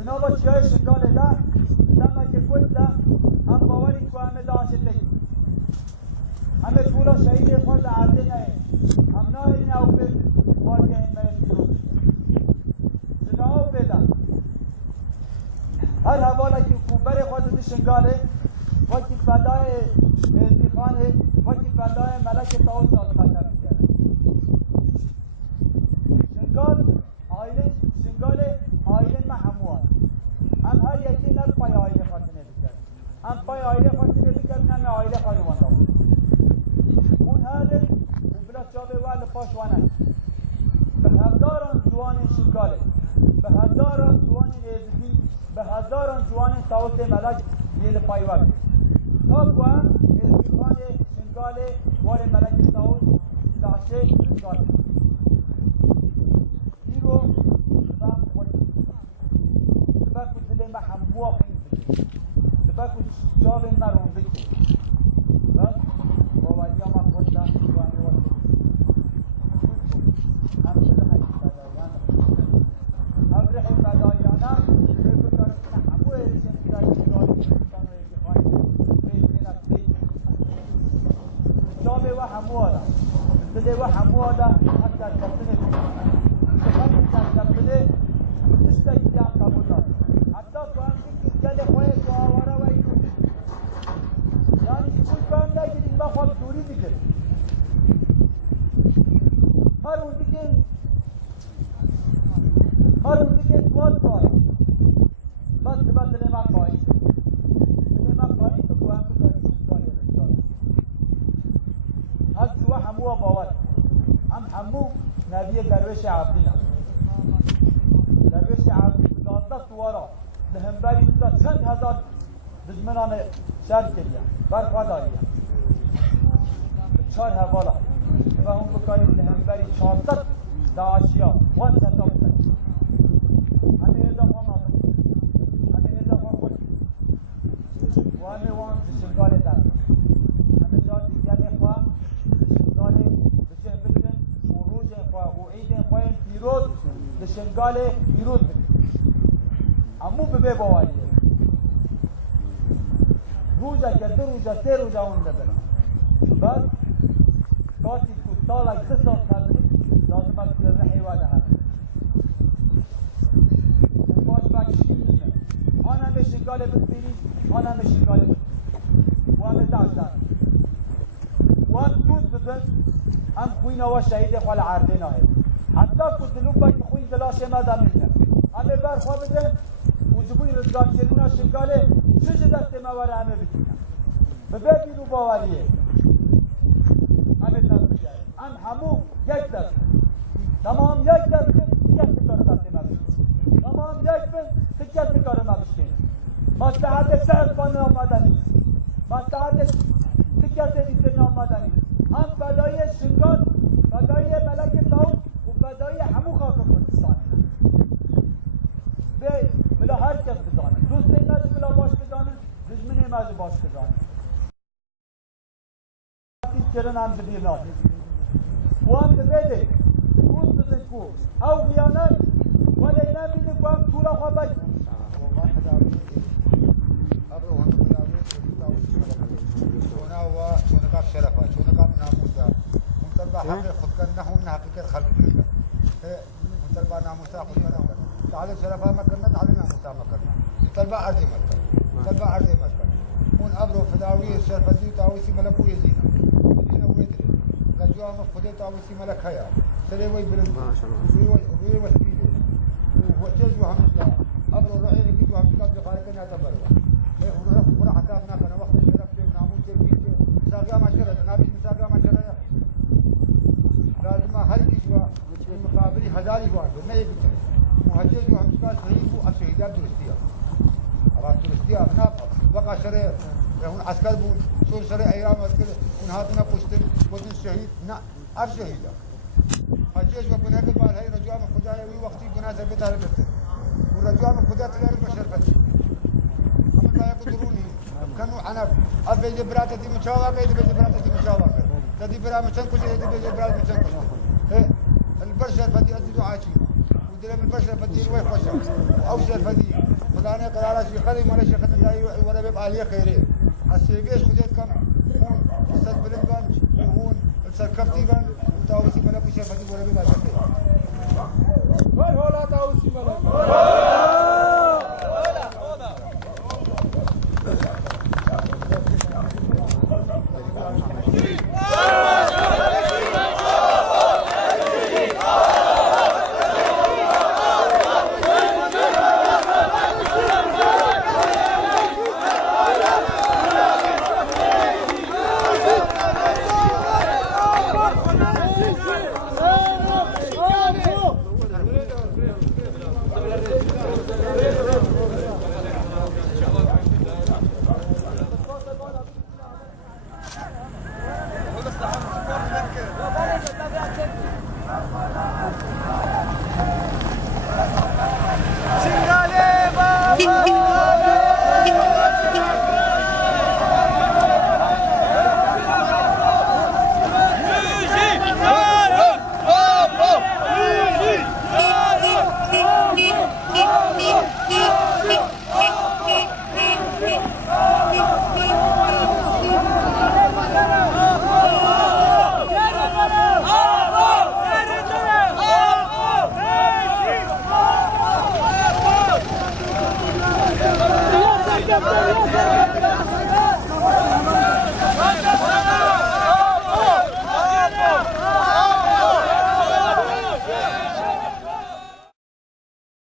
جناب چیای شنگال ده لما که کل ده هم باوری که همه داشته همه طولا شهید خود عرضه نه هم نه این اوپل مارکه این باید بیرون جناب بده هر حواله که کوبر خود دی شنگاله وقتی فدای دیخانه وقتی فدای ملک تاوز سازمان کرد شنگال آیله محموان هم هر یکی نه پای آیله خاطنه بکرد هم پای آیله خاطنه بکرد نه آیله خاطنه بکرد اون هاده و بلا چابه وال پاشوانه به هزاران جوان شنگاله به هزاران جوان نیزدی به هزاران جوان تاوز ملک دیل پای وقت تا هم ارتفان شنگاله وار ملک تاوز داشته شنگاله رو نظام خود دل ما حموه خیلی دباکو جاب مرون بکن بس با وجه ما خود دا جوانی وقت هم رحی فدایان هم رحی فدایانا بکن دارستنا حموه شنگاله شنگاله شنگاله جاب و حموه دا دل و حموه دا حتی کسنه بده تشتكي عن قبولات حتى كان في جل خويس وورا وينو يعني يقول كان لاجل ما خد دوري ذكر هارون ذكر سوال قاي بس لما قاي تو قام بقاي هذا هو حموه باور هم حمو نبي درويش عبدنا درویش عبدی دادست وارا لهمبری دا چند هزار دشمنان شر کردیم برخوا داریم 4 حوالا و هم بکاری لهمبری 400 داعشیا وان تتاوت همه اضافه مامن همه اضافه خود وان تشنگال در همه جا دیگر خواه تشنگال بشه بکن خروج خواه و عید خواه پیروز لشنگال پیروز بکن امو ببه باوریه روزه که 2 روزه 3 روزه اون دبرم بس کاسی که سالا 3 سال خدری لازم است که رحی واده هست باش بکشی میشه آن همه شنگال بسپیری آن همه شنگال بسپیری و همه داشتن و هم دوز بزن هم خوین و شهید خوال عرده ناهید حتی که دلوب باید خوین دلاشه مدام میدن همه برخوا بدن و جبوی رزگار کردن شنگاله چه دست مواره همه بکنن ببین رو باوریه همه دست بگه هم همو یک دست تمام یک دست یک کار دست ما بکنن تمام یک بین یک کار ما بکنن مستحد سر کنه آمدن نیست مستحد تکت دیدن آمدن نیست هم فدای شنگال فدای ملک تاوز فدای همو خاک کردستان بلا هر کس بدانه دوست ایمز بلا باش بدانه دشمن ایمز باش بدانه کرن هم بدیر ناده و هم بده دوست بزن کو او بیانه ولی نبینه کو هم طولا خواه بگی شونقاب شرفه شونقاب ناموسه منطلبه حق خود کرنا هم حقیقت خلق کرنا منطلبه ناموسه خود کرنا تعالى شرفه ما کرنا تعالى ناموسه ما کرنا منطلبه عرضی ما کرنا منطلبه عرضی ما کرنا اون ابرو فداوی شرفزی تاویسی ملک و یزینا یزینا ویدری رجوع ما خود تاویسی ملک هیا سری وی برند وی وسیله وجزو هم ابرو رعی بيجو هم قبل خارجنا تبروا ورا حسابنا كنا وقت شرف ناموس بيجو مساقا ما شرط نابي مساقا ما شرط لازم هاي كشوا مقابل هزاري جوان ما يجي مهاجر جو هم كان صحيح الشهيدات درستيا أبغى درستيا أبنا بقى شرع هون عسكر بون صور شرع أيام عسكر ونهاتنا بوستن شهيد نا الشهيدة هاجر جو بنا كل بار هاي رجوع من خدايا وي وقتي بنا ثبت على بس ورجوع من خدايا تلار بشرفتي هم ما يقدروني كانوا عنب أبي جبرات دي مشاوى كي تبي جبرات دي مشاوى تدي برا مشان كل شيء تبي جبرات مشان كل البشر بدي أدي دعاء بدي من البشره بدي وين خشب واوشر فدي فلانه قرار شي خلي مال شي خدم داي ولا بيبقى عليه خيرين السيبيش خديت كم هون استاذ بلنغان هون سركفتي كان وتاوسي ملك شي فدي ولا بيبقى عليه وين هولا تاوسي ملك Yes,